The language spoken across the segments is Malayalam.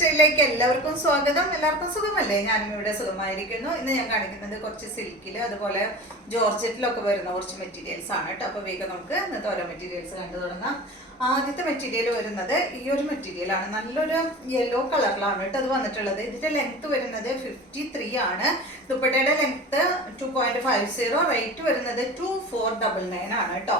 സ്റ്റൈലിലേക്ക് എല്ലാവർക്കും സ്വാഗതം. എല്ലാവർക്കും സുഖമല്ലേ? ഞാനും ഇവിടെ സുഖമായിരിക്കുന്നു. ഇന്ന് ഞാൻ കാണിക്കുന്നത് കുറച്ച് സിൽക്കിൽ അതുപോലെ ജോർജറ്റിലൊക്കെ വരുന്ന കുറച്ച് മെറ്റീരിയൽസ് ആണ് കേട്ടോ. അപ്പോൾ വേഗം നമുക്ക് ഇന്നത്തെ ഓരോ മെറ്റീരിയൽസ് കണ്ടു തുടങ്ങാം. ആദ്യത്തെ മെറ്റീരിയൽ വരുന്നത് ഈ ഒരു മെറ്റീരിയൽ ആണ്. നല്ലൊരു യെല്ലോ കളറിലാണ് കേട്ടോ അത് വന്നിട്ടുള്ളത്. ഇതിന്റെ ലെങ്ത് വരുന്നത് 53 ആണ്. ദുപ്പട്ടയുടെ ലെങ്ത് 2.50, റേറ്റ് വരുന്നത് 2499 ആണ് കേട്ടോ.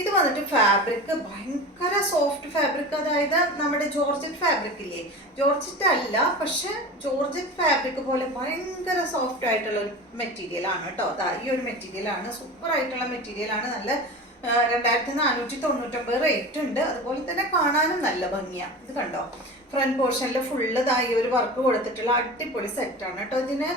ഇത് വന്നിട്ട് ഫാബ്രിക് ഭയങ്കര സോഫ്റ്റ് ഫാബ്രിക്, അതായത് നമ്മുടെ ജോർജറ്റ് ഫാബ്രിക് ഇല്ലേ, ജോർജറ്റ് അല്ല പക്ഷെ ജോർജറ്റ് ഫാബ്രിക് പോലെ ഭയങ്കര സോഫ്റ്റ് ആയിട്ടുള്ള ഒരു മെറ്റീരിയൽ ആണ് കേട്ടോ. അതാ ഈ ഒരു മെറ്റീരിയൽ ആണ്, സൂപ്പർ ആയിട്ടുള്ള മെറ്റീരിയൽ ആണ്. നല്ല 2499 റേറ്റ് ഉണ്ട്. അതുപോലെ തന്നെ കാണാനും നല്ല ഭംഗിയാണ്. ഇത് കണ്ടോ, ഫ്രണ്ട് പോർഷനിൽ ഫുള്ള് ഈ ഒരു വർക്ക് കൊടുത്തിട്ടുള്ള അടിപൊളി സെറ്റാണ് കേട്ടോ. ഇതിന്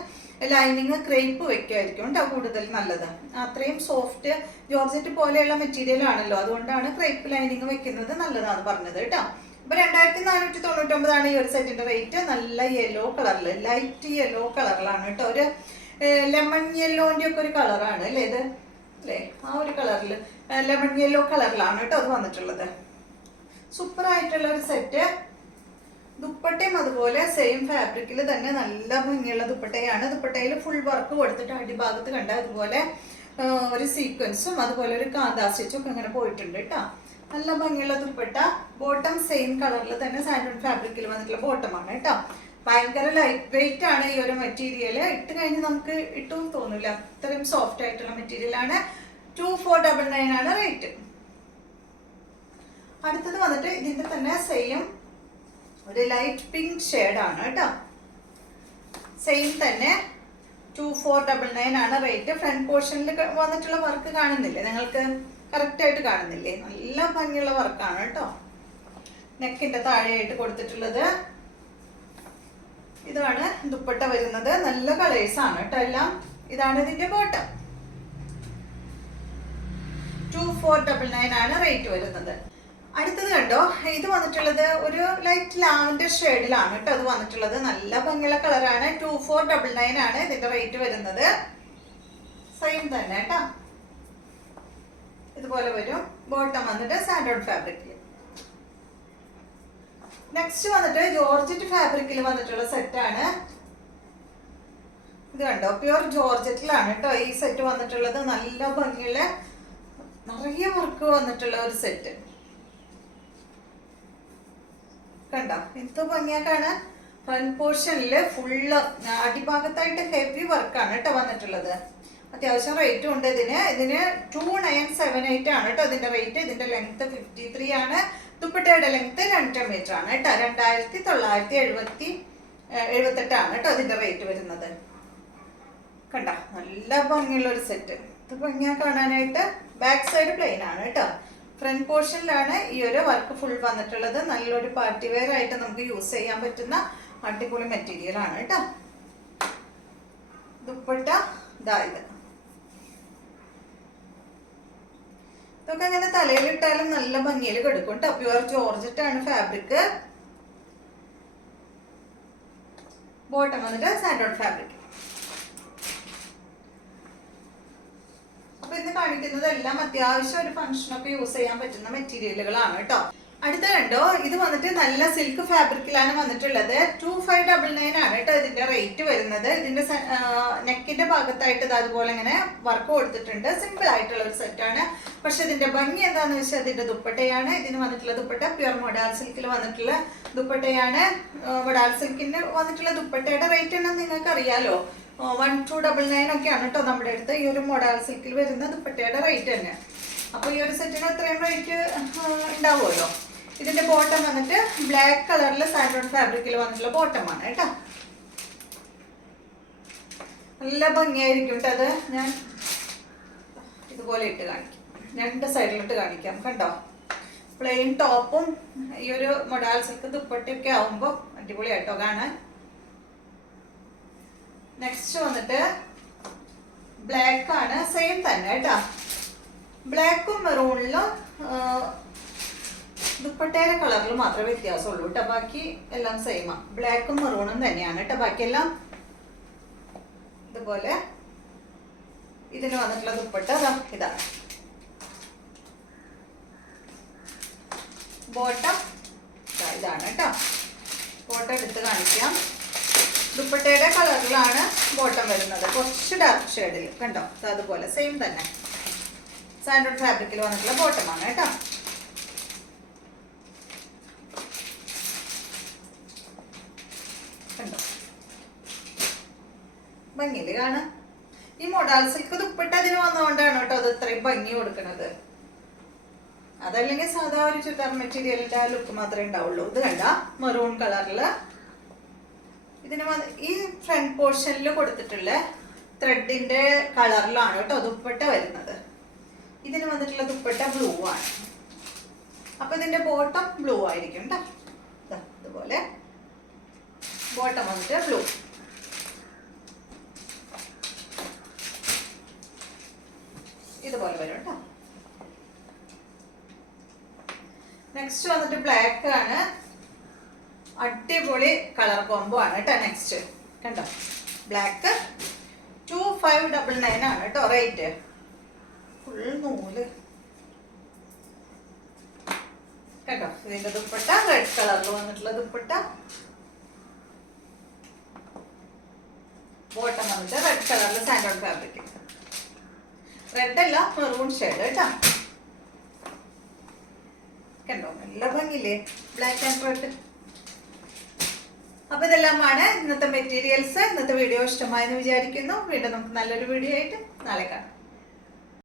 ലൈനിങ് ക്രേപ്പ് വെക്കുമായിരിക്കും കേട്ടോ കൂടുതൽ നല്ലത്. അത്രയും സോഫ്റ്റ് ജോർജറ്റ് പോലെയുള്ള മെറ്റീരിയൽ ആണല്ലോ, അതുകൊണ്ടാണ് ക്രേപ്പ് ലൈനിങ് വെക്കുന്നത് നല്ലതാണ് പറഞ്ഞത് കേട്ടോ. അപ്പൊ 2499 ആണ് ഈ ഒരു സെറ്റിന്റെ റേറ്റ്. നല്ല യെല്ലോ കളറിൽ, ലൈറ്റ് യെല്ലോ കളറിലാണ് കേട്ടോ. ഒരു ലെമൺ യെല്ലോന്റെ ഒക്കെ ഒരു കളറാണ് അല്ലേ ഇത്, അല്ലേ? ആ ഒരു കളറിൽ ലെമൺ യെല്ലോ കളറിലാണ് കേട്ടോ അത് വന്നിട്ടുള്ളത്. സൂപ്പർ ആയിട്ടുള്ള ഒരു സെറ്റ്. ദുപ്പട്ടയും അതുപോലെ സെയിം ഫാബ്രിക്കിൽ തന്നെ നല്ല ഭംഗിയുള്ള ദുപ്പട്ടയാണ്. ദുപ്പട്ടയിൽ ഫുൾ വർക്ക് കൊടുത്തിട്ട് അടിഭാഗത്ത് കണ്ട അതുപോലെ ഒരു സീക്വൻസും അതുപോലെ ഒരു കാന്താ സ്റ്റിച്ചും ഒക്കെ അങ്ങനെ പോയിട്ടുണ്ട് കേട്ടോ. നല്ല ഭംഗിയുള്ള ദുപ്പട്ട. ബോട്ടം സെയിം കളറിൽ തന്നെ സാൻഡൺ ഫാബ്രിക്കിൽ വന്നിട്ടുള്ള ബോട്ടമാണ് കേട്ടോ. ഭയങ്കര ലൈറ്റ് വെയിറ്റ് ആണ് ഈ ഒരു മെറ്റീരിയൽ. ഇട്ട് കഴിഞ്ഞ് നമുക്ക് ഇട്ടും തോന്നില്ല, അത്രയും സോഫ്റ്റ് ആയിട്ടുള്ള മെറ്റീരിയൽ ആണ്. 2499 ആണ് റേറ്റ്. അടുത്തത് വന്നിട്ട് ഇതിന്റെ തന്നെ സെയിം ഒരു ലൈറ്റ് പിങ്ക് ഷെയ്ഡാണ് കേട്ടോ. സെയിം തന്നെ 2499 ആണ് റേറ്റ്. ഫ്രണ്ട് പോർഷനിൽ വന്നിട്ടുള്ള വർക്ക് കാണുന്നില്ലേ നിങ്ങൾക്ക്? കറക്റ്റ് ആയിട്ട് കാണുന്നില്ലേ? നല്ല ഭംഗിയുള്ള വർക്കാണ് കേട്ടോ. നെക്കിന്റെ താഴെയായിട്ട് കൊടുത്തിട്ടുള്ളത്. ഇതാണ് ദുപ്പട്ട വരുന്നത്. നല്ല കളേഴ്സ് ആണ് കേട്ടോ എല്ലാം. ഇതാണ് ഇതിന്റെ ബോട്ടം. 2499 ആണ് റേറ്റ് വരുന്നത്. അടുത്തത് കണ്ടോ, ഇത് വന്നിട്ടുള്ളത് ഒരു ലൈറ്റ് ലാവൻഡർ ഷെയ്ഡിലാണ് കേട്ടോ അത് വന്നിട്ടുള്ളത്. നല്ല ഭംഗിയുള്ള കളറാണ്. 2499 ആണ് ഇതിന്റെ റേറ്റ് വരുന്നത്. സെയിം തന്നെ കേട്ടോ, ഇതുപോലെ വരും. ബോട്ടം വന്നിട്ട് സാൻഡോൺ ഫാബ്രിക്കിൽ. നെക്സ്റ്റ് വന്നിട്ട് ജോർജറ്റ് ഫാബ്രിക്കിൽ വന്നിട്ടുള്ള സെറ്റാണ്. ഇത് കണ്ടോ, പ്യുർ ജോർജറ്റിലാണ് കേട്ടോ ഈ സെറ്റ് വന്നിട്ടുള്ളത്. നല്ല ഭംഗിയുള്ള നിറയെ വർക്ക് വന്നിട്ടുള്ള ഒരു സെറ്റ് കണ്ടോ, എന്ത് ഭംഗിയാ കാണാൻ. ഫ്രണ്ട് പോർഷനില് ഫുള്ള് അടിഭാഗത്തായിട്ട് ഹെവി വർക്കാണ് കേട്ടോ വന്നിട്ടുള്ളത്. അത്യാവശ്യം റേറ്റും ഉണ്ട് ഇതിന്. 2978 ആണ് കേട്ടോ ഇതിന്റെ റേറ്റ്. ഇതിന്റെ ലെങ്ത് 53 ആണ്. ദുപ്പട്ടയുടെ ലെങ്ത് 2 മീറ്റർ ആണ് കേട്ടോ. 2978 ആണ് കേട്ടോ ഇതിന്റെ റേറ്റ് വരുന്നത്. കണ്ട, നല്ല ഭംഗിയുള്ള ഒരു സെറ്റ്. ഇത് ഭംഗിയാ കാണാനായിട്ട്. ബാക്ക് സൈഡ് പ്ലെയിൻ ആണ് കേട്ടോ. ഫ്രണ്ട് പോർഷനിലാണ് ഈ ഒരു വർക്ക് ഫുൾ വന്നിട്ടുള്ളത്. നല്ലൊരു പാർട്ടി വെയർ ആയിട്ട് നമുക്ക് യൂസ് ചെയ്യാൻ പറ്റുന്ന അടിപൊളി മെറ്റീരിയൽ ആണ് കേട്ടോ. ദുപ്പട്ട ഇതായത് ഇതൊക്കെ അങ്ങനെ തലയിലിട്ടാലും നല്ല ഭംഗിയിൽ കിടക്കും കേട്ടോ. പ്യുവർ ജോർജറ്റ് ആണ് ഫാബ്രിക്. ബോട്ടം വന്നിട്ട് സാൻഡോൺ ഫാബ്രിക്. അപ്പൊ ഇന്ന് കാണിക്കുന്നത് എല്ലാം അത്യാവശ്യം ഒരു ഫംഗ്ഷനൊക്കെ യൂസ് ചെയ്യാൻ പറ്റുന്ന മെറ്റീരിയലുകളാണ് കേട്ടോ. അടുത്ത കണ്ടോ, ഇത് വന്നിട്ട് നല്ല സിൽക്ക് ഫാബ്രിക്കിലാണ് വന്നിട്ടുള്ളത്. 2599 ആണ് കേട്ടോ ഇതിന്റെ റേറ്റ് വരുന്നത്. ഇതിന്റെ നെക്കിന്റെ ഭാഗത്തായിട്ട് ഇത് അതുപോലെ ഇങ്ങനെ വർക്ക് കൊടുത്തിട്ടുണ്ട്. സിമ്പിൾ ആയിട്ടുള്ള ഒരു സെറ്റാണ്. പക്ഷെ ഇതിന്റെ ഭംഗി എന്താന്ന് വെച്ചാൽ ഇതിന്റെ ദുപ്പട്ടയാണ്. ഇതിന് വന്നിട്ടുള്ള ദുപ്പട്ട പ്യുർ മൊഡാൾ സിൽക്കിൽ വന്നിട്ടുള്ള ദുപ്പട്ടയാണ്. മൊഡാൾ സിൽക്കിന് വന്നിട്ടുള്ള ദുപ്പട്ടയുടെ റേറ്റ് എന്നാന്ന് നിങ്ങൾക്ക് അറിയാലോ. 1299 ഒക്കെയാണ് കേട്ടോ നമ്മുടെ അടുത്ത് ഈ ഒരു മൊഡാൾ സിൽക്കിൽ വരുന്ന ദുപ്പട്ടയുടെ റേറ്റ് തന്നെ. അപ്പൊ ഈ ഒരു സെറ്റിന് അത്രയും റേറ്റ് ഉണ്ടാവുമല്ലോ. ഇതിന്റെ ബോട്ടം വന്നിട്ട് ബ്ലാക്ക് കളറിൽ സാൻഡോൺ ഫാബ്രിക്കിൽ വന്നിട്ടുള്ള ബോട്ടമാണ് കേട്ടോ. നല്ല ഭംഗിയായിരിക്കും കേട്ടോ അത്. ഞാൻ ഇതുപോലെ ഇട്ട് കാണിക്കാം, 2 സൈഡിലിട്ട് കാണിക്കാം. കണ്ടോ, പ്ലെയിൻ ടോപ്പും ഈ ഒരു മൊഡാൾ സിൽക്ക് ദുപ്പട്ടയൊക്കെ ആവുമ്പോൾ അടിപൊളിയായിട്ടോ കാണാൻ. നെക്സ്റ്റ് വന്നിട്ട് ബ്ലാക്ക് ആണ്. സെയിം തന്നെ കേട്ടോ. ബ്ലാക്കും മെറൂണിലും ദുപ്പട്ടയുടെ കളറിൽ മാത്രമേ വ്യത്യാസമുള്ളൂ കേട്ടോ. ബാക്കി എല്ലാം സെയിമാ. ബ്ലാക്കും മെറൂണും തന്നെയാണ് കേട്ടോ. ബാക്കിയെല്ലാം ഇതുപോലെ. ഇതിന് വന്നിട്ടുള്ള ദുപ്പട്ട ഇതാണ്. ബോട്ടം ഇതാണ് കേട്ടോ. ബോട്ടം എടുത്ത് കാണിക്കാം. ദുപ്പട്ടയുടെ കളറിലാണ് ബോട്ടം വരുന്നത്, കുറച്ച് ഡാർക്ക് ഷെയ്ഡിൽ കണ്ടോ. അതുപോലെ സെയിം തന്നെ സാൻഡോൺ ഫാബ്രിക്കിൽ വന്നിട്ടുള്ള ബോട്ടമാണ് കേട്ടോ. കണ്ടോ ഭംഗിയില് കാണാം. ഈ മൊഡാൾ സിൽക്ക് ദുപ്പട്ട അതിന് വന്നുകൊണ്ടാണ് കേട്ടോ അത് ഇത്രയും ഭംഗി കൊടുക്കുന്നത്. അതല്ലെങ്കിൽ സാധാ ഒരു ചുരിദാർ മെറ്റീരിയലിന്റെ ആ ലുക്ക് മാത്രമേ ഉണ്ടാവുള്ളൂ. ഇത് കണ്ട മെറൂൺ കളറില് ഇതിന് ഈ ഫ്രണ്ട് പോർഷനിൽ കൊടുത്തിട്ടുള്ള ത്രെഡിന്റെ കളറിലാണ് കേട്ടോ ദുപ്പട്ട വരുന്നത്. ഇതിന് വന്നിട്ടുള്ള ദുപ്പട്ട ബ്ലൂ ആണ്. അപ്പൊ ഇതിന്റെ ബോട്ടം ബ്ലൂ ആയിരിക്കും കേട്ടോ. ഇതുപോലെ ബോട്ടം വന്നിട്ട് ബ്ലൂ. ഇതുപോലെ വരും കേട്ടോ. നെക്സ്റ്റ് വന്നിട്ട് ബ്ലാക്ക് ആണ്. അടിപൊളി കളർ കോംബോ ആണ് കേട്ടോ. നെക്സ്റ്റ് കണ്ടോ ബ്ലാക്ക് 2599 ആണ് കേട്ടോ റേറ്റ്. ഫുൾ നൂല് കണ്ടോ. ഇതിന്റെ ദുപ്പട്ട റെഡ് കളറിൽ വന്നിട്ടുള്ള ദുപ്പട്ട. ബോട്ടം വന്നിട്ട് റെഡ് കളറിൽ സാൻഡോൺ ഫാബ്രിക്. റെഡ് അല്ല മെറൂൺ ഷെയ്ഡ് കേട്ടോ. കണ്ടോ നല്ല ഭംഗിയില്ലേ ബ്ലാക്ക് ആൻഡ് റെഡ്. അപ്പൊ ഇതെല്ലാമാണ് ഇന്നത്തെ മെറ്റീരിയൽസ്. ഇന്നത്തെ വീഡിയോ ഇഷ്ടമായെന്ന് വിചാരിക്കുന്നു. വീണ്ടും നമുക്ക് നല്ലൊരു വീഡിയോ ആയിട്ട് നാളെ കാണാം.